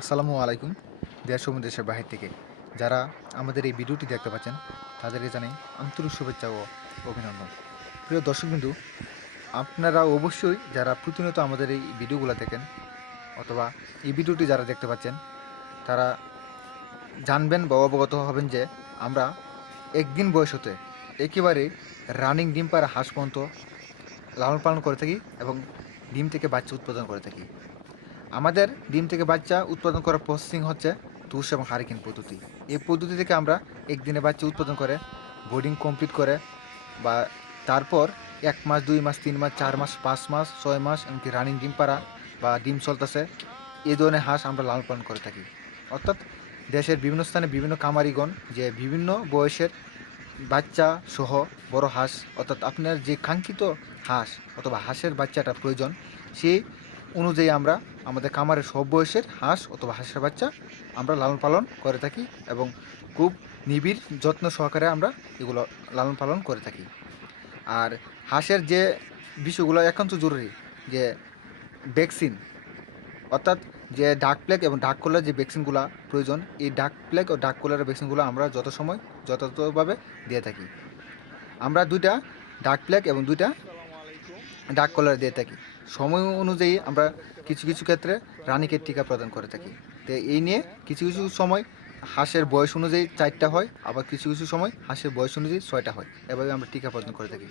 আসসালামু আলাইকুম। দেশ ও দেশের বাহির থেকে যারা আমাদের এই ভিডিওটি দেখতে পাচ্ছেন তাদেরকে জানাই আন্তরিক শুভেচ্ছা ও অভিনন্দন। প্রিয় দর্শকবিন্দু, আপনারা অবশ্যই যারা প্রতিনিয়ত আমাদের এই ভিডিওগুলো দেখেন অথবা এই ভিডিওটি যারা দেখতে পাচ্ছেন তারা জানবেন বা অবগত হবেন যে আমরা একদিন বয়স হতে একেবারে রানিং ডিম পাড়া হাঁস পর্যন্ত লালন পালন করে থাকি এবং ডিম থেকে বাচ্চা উৎপাদন করে থাকি। আমাদের ডিম থেকে বাচ্চা উৎপাদন করার প্রসেসিং হচ্ছে তুষ এবং হারিকেন পদ্ধতি। এই পদ্ধতি থেকে আমরা একদিনে বাচ্চা উৎপাদন করে বোর্ডিং কমপ্লিট করে বা তারপর 1 মাস 2 মাস 3 মাস 4 মাস 5 মাস 6 মাস এমনকি রানিং ডিম পাড়া বা ডিম চলতেছে এই ধরনের হাঁস আমরা লালন পালন করে থাকি। অর্থাৎ দেশের বিভিন্ন স্থানে বিভিন্ন কামারিগণ যে বিভিন্ন বয়সের বাচ্চা সহ বড় হাঁস অর্থাৎ আপনার যে কাঙ্ক্ষিত হাঁস অথবা হাঁসের বাচ্চাটা প্রয়োজন সেই অনুযায়ী আমরা আমাদের খামারের সব বয়সের হাঁস অথবা হাঁসের বাচ্চা আমরা লালন পালন করে থাকি এবং খুব নিবিড় যত্ন সহকারে আমরা এগুলো লালন পালন করে থাকি। আর হাঁসের যে বিষয়গুলো একান্ত জরুরি যে ভ্যাকসিন অর্থাৎ যে ডাক প্লেগ এবং ডাক কলার যে ভ্যাকসিনগুলো প্রয়োজন এই ডাক প্লেগ ও ডাক কলারের ভ্যাকসিনগুলো আমরা যথাসময় যথাযথভাবে দিয়ে থাকি। আমরা দুইটা ডাক প্লেগ এবং দুইটা ডাক কলার দিয়ে থাকি। সময় অনুযায়ী আমরা কিছু কিছু ক্ষেত্রে রানীক্ষেত টিকা প্রদান করে থাকি। তো এই নিয়ে কিছু কিছু সময় হাঁসের বয়স অনুযায়ী 4টা হয়, আবার কিছু কিছু সময় হাঁসের বয়স অনুযায়ী 6টা হয়। এভাবে আমরা টিকা প্রদান করে থাকি,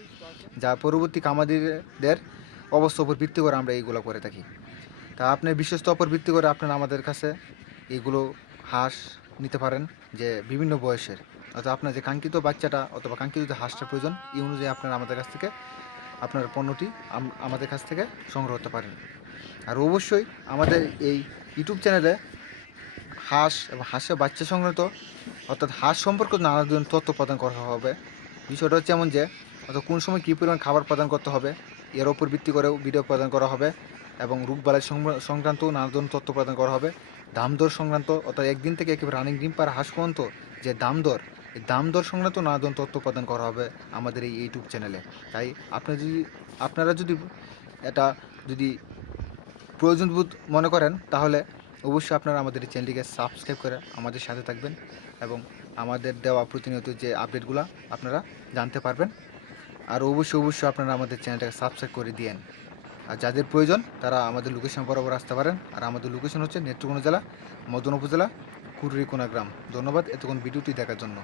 যা পরবর্তী কামারদের অবস্থার উপর ভিত্তি করে আমরা এইগুলো করে থাকি। তা আপনার বিশ্বস্ত উপর ভিত্তি করে আপনারা আমাদের কাছে এইগুলো হাঁস নিতে পারেন যে বিভিন্ন বয়সের, অর্থাৎ আপনার যে কাঙ্ক্ষিত বাচ্চাটা অথবা কাঙ্ক্ষিত যে হাঁসটা প্রয়োজন এই অনুযায়ী আপনারা আমাদের কাছ থেকে আপনার পণ্যটি আমাদের কাছ থেকে সংগ্রহ করতে পারেন। আর অবশ্যই আমাদের এই ইউটিউব চ্যানেলে হাঁস এবং হাঁসের বাচ্চা সংক্রান্ত অর্থাৎ হাঁস সম্পর্কে নানা ধরনের তথ্য প্রদান করা হবে। বিষয়টা হচ্ছে এমন যে অর্থাৎ কোন সময় কী পরিমাণ খাবার প্রদান করতে হবে এর ওপর ভিত্তি করেও ভিডিও প্রদান করা হবে এবং রোগবালাই সংক্রান্ত নানা ধরনের তথ্য প্রদান করা হবে। দাম দর সংক্রান্ত অর্থাৎ একদিন থেকে একেবারে রানিং ডিম পার হাঁস পর্যন্ত যে দাম দর এই দাম দর সংক্রান্ত নানা ধরনের তথ্য প্রদান করা হবে আমাদের এই ইউটিউব চ্যানেলে। তাই আপনারা যদি এটা যদি প্রয়োজনবোধ মনে করেন তাহলে অবশ্যই আপনারা আমাদের এই চ্যানেলটিকে সাবস্ক্রাইব করে আমাদের সাথে থাকবেন এবং আমাদের দেওয়া প্রতিনিয়ত যে আপডেটগুলো আপনারা জানতে পারবেন। আর অবশ্যই আপনারা আমাদের চ্যানেলটাকে সাবস্ক্রাইব করে দিয়েন। আর যাদের প্রয়োজন তারা আমাদের লোকেশন বরাবর আসতে পারেন। আর আমাদের লোকেশন হচ্ছে নেত্রকোনা জেলা মদন উপজেলা কুরুরিকোনা গ্রাম। ধন্যবাদ এতক্ষণ ভিডিওটি দেখার জন্য।